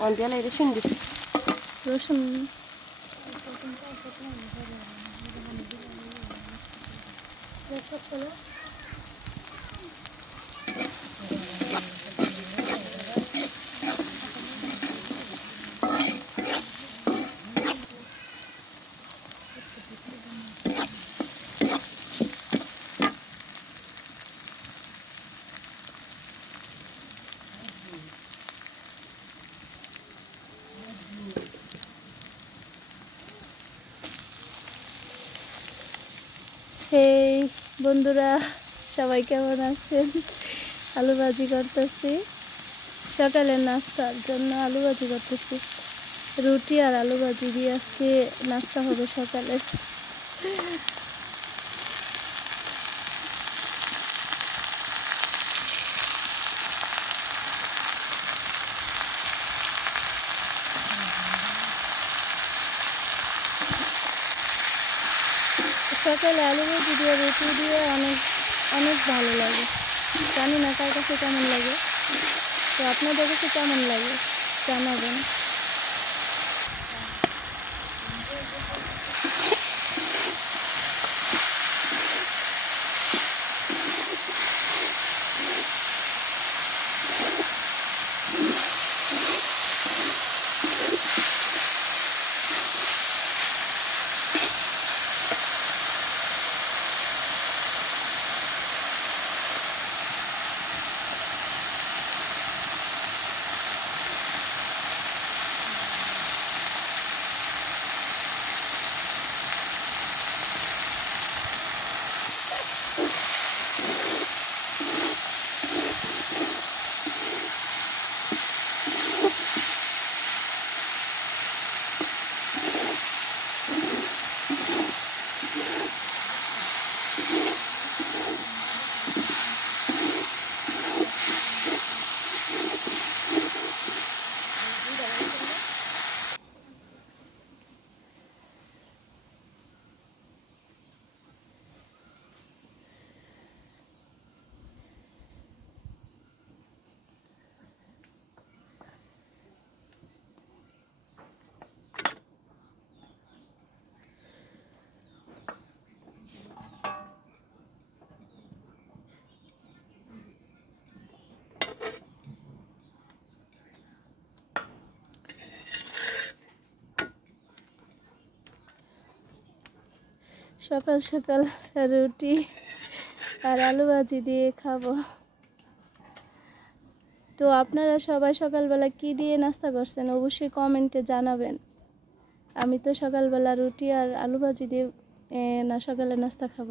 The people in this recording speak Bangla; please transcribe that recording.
వండియాలేదు చింది రోషన్ Thank you. হেই বন্ধুরা, সবাই কেমন আছেন? আলু ভাজি করতেছি। সকালের নাস্তার জন্য আলু ভাজি করতেছি। রুটি আর আলু ভাজি দিয়ে আজকে নাস্তা হবে সকালের সকালে আলু ভাজি দিয়ে রুটি দিয়ে অনেক অনেক ভালো লাগে জানি না কার কাছে কেমন লাগে তো আপনাদের কাছে কেমন লাগে জানাবেন সকাল সকাল রুটি আর আলু ভাজি দিয়ে খাব। তো আপনারা সবাই সকালবেলা কি দিয়ে নাস্তা করছেন অবশ্যই কমেন্টে জানাবেন। আমি তো সকালবেলা রুটি আর আলু ভাজি দিয়ে না, সকালে নাস্তা খাব।